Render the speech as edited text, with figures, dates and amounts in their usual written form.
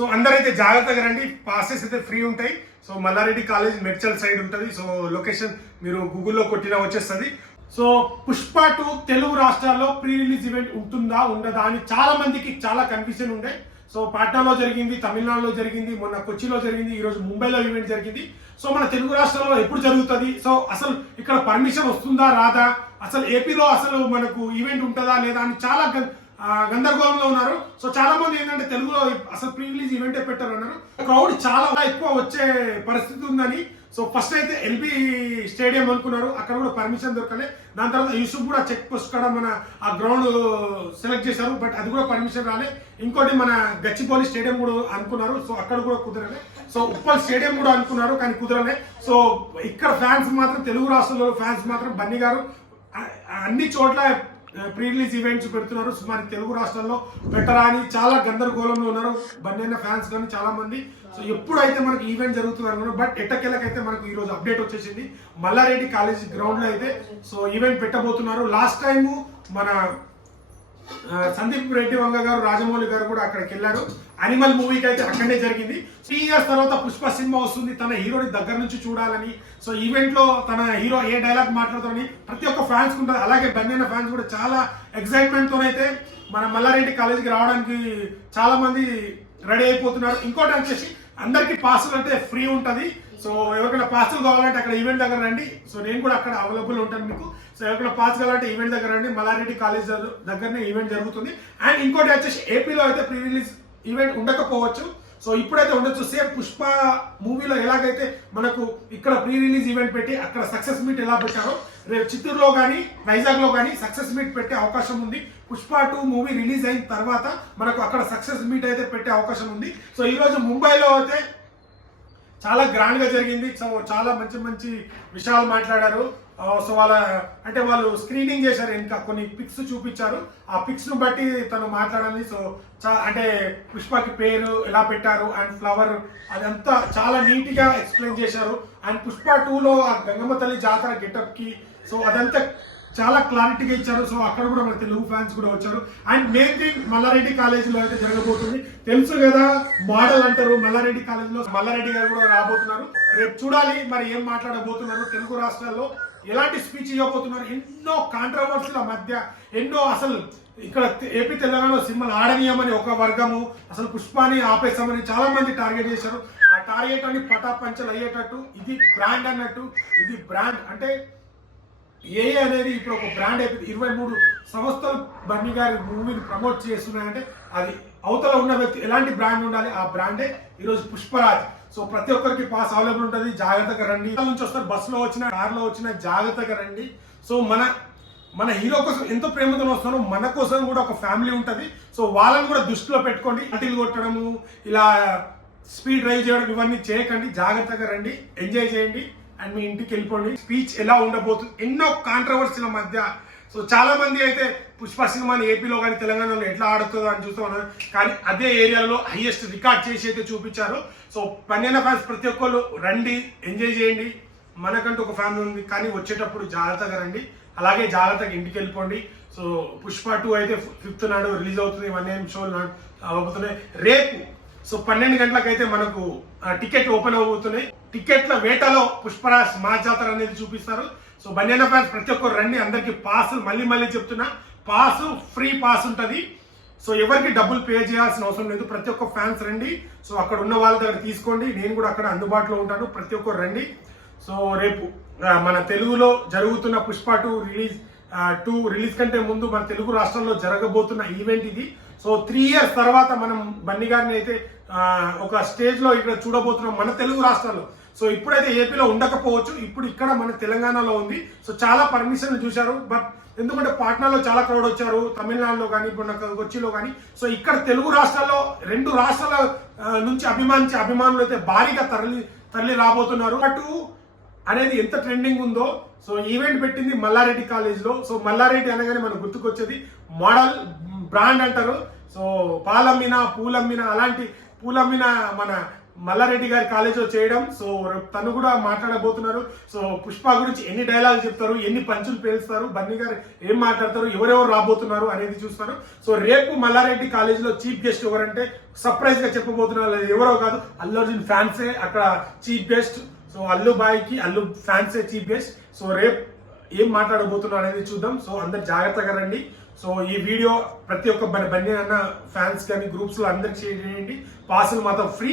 So అందరైతే జాగ్రత్తగా రండి, పాసెస్ అయితే ఫ్రీ ఉంటాయి. So Malla Reddy college Medchal side ఉంటుంది. సో లొకేషన్ మీరు గూగుల్లో కొట్టినా వచ్చేస్తుంది. సో పుష్ప 2 తెలుగు రాష్ట్రాల్లో ప్రీ రిలీజ్ ఈవెంట్ ఉంటుందా ఉండదా అని చాలా మందికి చాలా కన్ఫ్యూజన్ ఉండే. సో పాట్నాలో జరిగింది, తమిళనాడులో జరిగింది, మొన్న కొచ్చిలో జరిగింది, ఈ రోజు ముంబైలో ఈవెంట్ జరిగింది. సో మన తెలుగు రాష్ట్రాల్లో ఎప్పుడు జరుగుతుంది, సో అసలు ఇక్కడ పర్మిషన్ వస్తుందా రాదా, అసలు ఏపీలో అసలు మనకు ఈవెంట్ ఉంటుందా లేదా అని చాలా గందరగోళంలో ఉన్నారు. సో చాలా మంది ఏంటంటే తెలుగులో అసలు ప్రీ రిలీజ్ ఈవెంటే పెట్టారు అన్నారు. క్రౌడ్ చాలా ఎక్కువ వచ్చే పరిస్థితి ఉందని. సో ఫస్ట్ అయితే ఎల్బీ స్టేడియం అనుకున్నారు, అక్కడ కూడా పర్మిషన్ దొరకలే. దాని తర్వాత యూసుఫ్ కూడా చెక్ పోస్ట్ కూడా మన ఆ గ్రౌండ్ సెలెక్ట్ చేశారు, బట్ అది కూడా పర్మిషన్ రాలే. ఇంకోటి మన గచ్చిబౌలి స్టేడియం కూడా అనుకున్నారు, సో అక్కడ కూడా కుదరలే. సో ఉప్పల్ స్టేడియం కూడా అనుకున్నారు కానీ కుదరలే. సో ఇక్కడ ఫ్యాన్స్ మాత్రం, తెలుగు రాష్ట్రంలో ఫ్యాన్స్ మాత్రం బన్నీ గారు అన్ని చోట్ల ప్రీ రిలీజ్ ఈవెంట్స్ పెడుతున్నారు. సో మన తెలుగు రాష్ట్రాల్లో పెట్టరా అని చాలా గందరగోళంలో ఉన్నారు బన్నీ అన్న ఫ్యాన్స్ కానీ చాలా మంది. సో ఎప్పుడైతే మనకి ఈవెంట్ జరుగుతుంది అనుకున్నారు, బట్ ఎట్టకెళ్ళకైతే మనకు ఈ రోజు అప్డేట్ వచ్చేసింది. మల్లారెడ్డి కాలేజ్ గ్రౌండ్ లో అయితే సో ఈవెంట్ పెట్టబోతున్నారు. లాస్ట్ టైం మన సందీప్ రెడ్డి వంగ గారు, రాజమౌళి గారు కూడా అక్కడికి వెళ్ళారు. అనిమల్ మూవీకి అయితే అక్కడే జరిగింది. 3 years తర్వాత పుష్ప సినిమా వస్తుంది, తన హీరోని దగ్గర నుంచి చూడాలని. సో ఈవెంట్ లో తన హీరో ఏ డైలాగ్ మాట్లాడుతారని ప్రతి ఒక్క ఫ్యాన్స్ ఉంటుంది. అలాగే బన్నీ ఫ్యాన్స్ కూడా చాలా ఎక్సైట్మెంట్ తోనైతే మన మల్లారెడ్డి కాలేజీకి రావడానికి చాలా మంది రెడీ అయిపోతున్నారు. ఇంకోటి వచ్చేసి అందరికి పాసులు అంటే ఫ్రీ ఉంటుంది. సో ఎవరికైనా పాసులు కావాలంటే అక్కడ ఈవెంట్ దగ్గర రండి. సో నేను కూడా అక్కడ అవైలబుల్ ఉంటాను మీకు. సో ఎవరికైనా పాస్ కావాలంటే ఈవెంట్ దగ్గర రండి, మల్లారెడ్డి కాలేజ్ దగ్గరనే ఈవెంట్ జరుగుతుంది. అండ్ ఇంకోటి వచ్చేసి ఏపీలో అయితే ప్రీ రిలీజ్ ఈవెంట్ ఉండకపోవచ్చు, సో ఇప్పుడైతే ఉండొచ్చు. సేమ్ పుష్ప మూవీలో ఎలాగైతే మనకు ఇక్కడ ప్రీ రిలీజ్ ఈవెంట్ పెట్టి అక్కడ సక్సెస్ మీట్ ఎలా పెట్టారో, రేపు చిత్తూరులో కానీ వైజాగ్ లో కానీ సక్సెస్ మీట్ పెట్టే అవకాశం ఉంది. పుష్ప 2 మూవీ రిలీజ్ అయిన తర్వాత మనకు అక్కడ సక్సెస్ మీట్ అయితే పెట్టే అవకాశం ఉంది. సో ఈ రోజు ముంబైలో అయితే చాలా గ్రాండ్ గా జరిగింది. సో చాలా మంచి మంచి విషయాలు మాట్లాడారు. సో వాళ్ళు స్క్రీనింగ్ చేశారు, ఇంకా కొన్ని పిక్స్ చూపించారు. ఆ పిక్స్ ను బట్టి తను మాట్లాడాలి. సో అంటే పుష్పకి పేరు ఎలా పెట్టారు అండ్ ఫ్లవర్ అదంతా చాలా నీట్ గా ఎక్స్ప్లెయిన్ చేశారు. అండ్ పుష్ప 2లో ఆ గంగమ్మ తల్లి జాతర గెటప్ కి సో అదంతా చాలా క్లారిటీగా ఇచ్చారు. సో అక్కడ కూడా మన తెలుగు ఫ్యాన్స్ కూడా వచ్చారు. అండ్ మెయిన్ థింగ్ మల్లారెడ్డి కాలేజీలో అయితే జరగబోతుంది. తెలుసు కదా, మోడల్ అంటారు మల్లారెడ్డి కాలేజీలో. మల్లారెడ్డి గారు కూడా రాబోతున్నారు. రేపు చూడాలి మరి ఏం మాట్లాడబోతున్నారు, తెలుగు రాష్ట్రాల్లో ఎలాంటి స్పీచ్ ఇవ్వబోతున్నారు. ఎన్నో కాంట్రవర్సీల మధ్య ఎన్నో అసలు ఇక్కడ ఏపీ తెలంగాణలో సినిమాలు ఆడనీయమని ఒక వర్గము, అసలు పుష్పాని ఆపేసామని చాలా మంది టార్గెట్ చేశారు. ఆ టార్గెట్ అని పటాపంచలు అయ్యేటట్టు ఇది బ్రాండ్ అన్నట్టు, ఇది బ్రాండ్ అంటే ఏ అనేది ఇప్పుడు ఒక బ్రాండ్ అయిపోయింది. 23 సంస్థలు బన్నీ గారి మూవీని ప్రమోట్ చేస్తున్నాయంటే అది అవతల ఉన్న వ్యక్తి ఎలాంటి బ్రాండ్ ఉండాలి, ఆ బ్రాండే ఈరోజు పుష్పరాజ్. సో ప్రతి ఒక్కరికి పాస్ అవైలబుల్ ఉంటుంది, జాగ్రత్తగా రండి. నుంచి వస్తారు, బస్సులో వచ్చినా కార్లో వచ్చినా జాగ్రత్తగా రండి. సో మన హీరో కోసం ఎంతో ప్రేమతో వస్తారో మన కోసం కూడా ఒక ఫ్యామిలీ ఉంటుంది. సో వాళ్ళని కూడా దృష్టిలో పెట్టుకోండి. అటీలు కొట్టడము, ఇలా స్పీడ్ డ్రైవ్ చేయడం ఇవన్నీ చేయకండి, జాగ్రత్తగా రండి, ఎంజాయ్ చేయండి అండ్ మీ ఇంటికి వెళ్ళిపోండి. స్పీచ్ ఎలా ఉండబోతుంది, ఎన్నో కాంట్రవర్సీల మధ్య. సో చాలా మంది అయితే పుష్ప సినిమాని ఏపీలో కానీ తెలంగాణలో ఎట్లా ఆడుతుందో అని చూస్తూ ఉన్నారు, కానీ అదే ఏరియాలో హైయెస్ట్ రికార్డ్ చేసి అయితే చూపించారు. సో పన్నెండు ఫ్యాన్స్ ప్రతి ఒక్కళ్ళు రండి, ఎంజాయ్ చేయండి. మనకంటూ ఒక ఫ్యామిలీ ఉంది, కానీ వచ్చేటప్పుడు జాగ్రత్తగా రండి, అలాగే జాగ్రత్తగా ఇంటికి వెళ్ళిపోండి. సో పుష్ప 2 అయితే 5th నాడు రిలీజ్ అవుతుంది. 1 AM షోలు అవబోతున్నాయి రేపు. సో 12 గంటలకైతే మనకు టికెట్లు ఓపెన్ అవబోతున్నాయి. టికెట్ల వేటలో పుష్పరాజ్ మా జాతర అనేది చూపిస్తారు. సో బన్యానా ఫ్యాన్స్ ప్రతి ఒక్కరు రండి, అందరికి పాస్ మళ్ళీ చెప్తున్నా, పాస్ ఫ్రీ పాస్ ఉంటుంది. సో ఎవరికి డబ్బులు పే చేయాల్సిన అవసరం లేదు, ప్రతి ఒక్క ఫ్యాన్స్ రండి. సో అక్కడ ఉన్న వాళ్ళ దగ్గర తీసుకోండి, నేను కూడా అక్కడ అందుబాటులో ఉంటాను, ప్రతి ఒక్కరు రండి. సో రేపు మన తెలుగులో జరుగుతున్న పుష్ప 2 రిలీజ్ కంటే ముందు మన తెలుగు రాష్ట్రాల్లో జరగబోతున్న ఈవెంట్ ఇది. సో 3 years తర్వాత మనం బన్నీ గారిని అయితే ఒక స్టేజ్ లో ఇక్కడ చూడబోతున్నాం మన తెలుగు రాష్ట్రాల్లో. సో ఇప్పుడైతే ఏపీలో ఉండకపోవచ్చు, ఇప్పుడు ఇక్కడ మన తెలంగాణలో ఉంది. సో చాలా పర్మిషన్లు చూశారు, బట్ ఎందుకంటే పాట్నాలో చాలా క్రౌడ్ వచ్చారు, తమిళనాడులో కానీ ఇప్పుడు కొచ్చిలో కానీ. సో ఇక్కడ తెలుగు రాష్ట్రాల్లో 2 రాష్ట్రాల నుంచి అభిమానులు అయితే భారీగా తరలి రాబోతున్నారు. అటు అనేది ఎంత ట్రెండింగ్ ఉందో. సో ఈవెంట్ పెట్టింది మల్లారెడ్డి కాలేజ్ లో. సో మల్లారెడ్డి అనగానే మనకు గుర్తుకొచ్చేది మోడల్ బ్రాండ్ అంటారు. సో పాలమ్మిన పూలమ్మిన అలాంటి పూలమ్మిన మన మల్లారెడ్డి గారి కాలేజీలో చేయడం. సో తను కూడా మాట్లాడబోతున్నారు. సో పుష్ప గురించి ఎన్ని డైలాగ్ చెప్తారు, ఎన్ని పంచులు పేలుస్తారు, బన్నీ గారు ఏం మాట్లాడతారు, ఎవరెవరు రాబోతున్నారు అనేది చూస్తారు. సో రేపు మల్లారెడ్డి కాలేజీలో చీఫ్ గెస్ట్ ఎవరంటే సర్ప్రైజ్ గా చెప్పబోతున్నారు. ఎవరో కాదు, అల్లు అర్జున్ ఫ్యాన్సే అక్కడ చీఫ్ గెస్ట్. సో అల్లు బాయ్కి అల్లు ఫ్యాన్సే చీఫ్ గెస్ట్. సో రేపు ఏం మాట్లాడబోతున్నారు అనేది చూద్దాం. సో అందరు జాగ్రత్తగా రండి. సో ఈ వీడియో ప్రతి ఒక్క బన్నీ అన్న ఫ్యాన్స్ కానీ గ్రూప్స్ లో అందరికి షేర్ చేయండి. పాసులు మాత్రం ఫ్రీ.